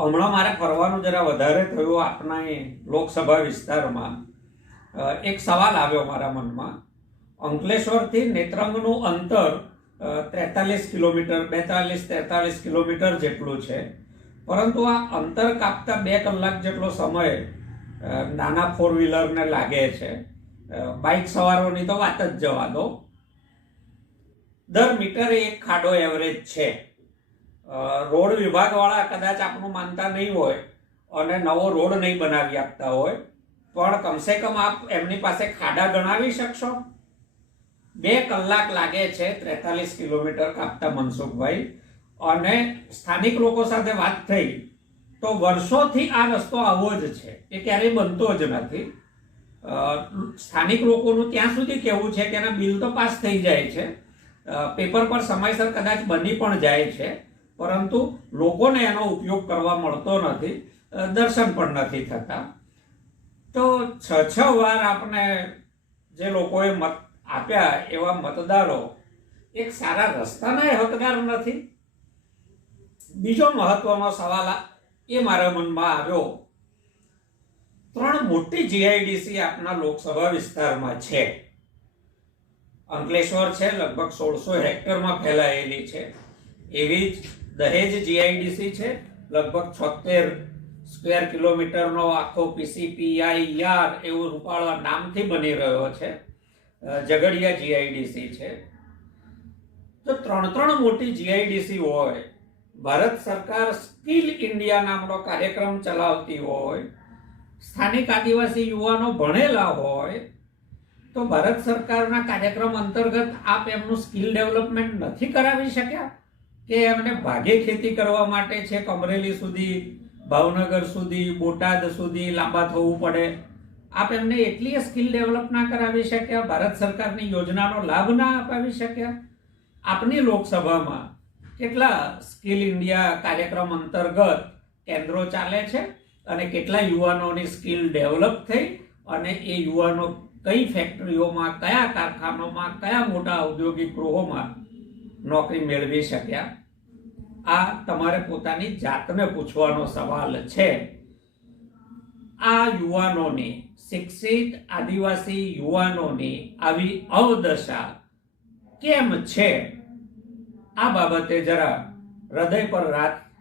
હમણાં મારે ફરવાનું જરા વધારે થયું આપણા લોકસભા વિસ્તારમાં. એક સવાલ આવ્યો મારા મનમાં. અંકલેશ્વરથી નેત્રંગનું અંતર 43 કિલોમીટર 43 કિલોમીટર જેટલું છે, પરંતુ આ અંતર કાપતા 2 કલાક જેટલો સમય નાના ફોર વ્હીલરને લાગે છે. બાઇક સવારોની તો વાત જ જવા દો. દર મીટરે એક ખાડો એવરેજ છે. રોડ વિભાગવાળા કદાચ આપણું માનતા નહીં હોય અને નવો રોડ નહીં બનાવી આપતા હોય, પણ કમસે કમ આપ એમની પાસે ખાડા ગણાવી શકશો? 2 કલાક લાગે છે 43 કિલોમીટર કાપતા, મનસુખભાઈ. અને સ્થાનિક લોકો સાથે વાત થઈ તો વર્ષોથી આ રસ્તો આવો જ છે, એ ક્યારેય બનતો જ નથી. સ્થાનિક લોકોનું ત્યાં સુધી કહેવું છે કે એના બિલ તો પાસ થઈ જાય છે, પેપર પર સમયસર કદાચ બની પણ જાય છે, પરંતુ લોકોને એનો ઉપયોગ કરવા મળતો નથી, દર્શન પણ નથી થતા. તો 6 વાર આપણે જે લોકોએ મત આપ્યા એવા મતદારો એક સારા રસ્તાના હકદાર નથી. બીજો મહત્વનો સવાલ એ મારા મનમાં આવ્યો. 3 મોટી જીઆઈડીસી આપના લોકસભા વિસ્તારમાં છે. અંકલેશ્વર છે, લગભગ 1600 હેક્ટરમાં ફેલાયેલી છે. એવી જ દહેજ જીઆઈડીસી છે, લગભગ 76 સ્ક્વેર કિલોમીટરનો આખો PCPIR એવું રૂપાળા નામથી બની રહ્યો છે. ઝઘડિયા જીઆઈડીસી છે. તો 3 મોટી જીઆઈડીસી હોય, ભારત સરકાર સ્કિલ ઇન્ડિયા નામનો કાર્યક્રમ ચલાવતી હોય, સ્થાનિક આદિવાસી યુવાનો ભણેલા હોય, તો ભારત સરકારના કાર્યક્રમ અંતર્ગત આપ એમનું સ્કિલ ડેવલપમેન્ટ નથી કરાવી શક્યા? કે એમને ભાગે ખેતી કરવા માટે છે અમરેલી સુધી, ભાવનગર સુધી, બોટાદ સુધી લાંબા થવું પડે, આપ એમને એટલી સ્કિલ ડેવલપ ના કરાવી શક્યા? ભારત સરકારની યોજનાનો લાભ ના અપાવી શક્યા? આપની લોકસભામાં કેટલા સ્કિલ ઇન્ડિયા કાર્યક્રમ અંતર્ગત કેન્દ્રો ચાલે છે અને કેટલા યુવાનોની સ્કિલ ડેવલપ થઈ અને એ યુવાનો કઈ ફેક્ટરીઓમાં, કયા કારખાનામાં, કયા મોટા ઔદ્યોગિક ગૃહોમાં નોકરી મેળવી શક્યા? આ તમારે પોતાની જાતને પૂછવાનો સવાલ છે. આ યુવાનોની, શિક્ષિત આદિવાસી યુવાનોની આવી અવદશા કેમ છે? આ બાબતે જરા હૃદય પર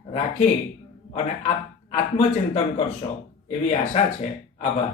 રાખી અને આત્મચિંતન કરશો એવી આશા છે. આભાર.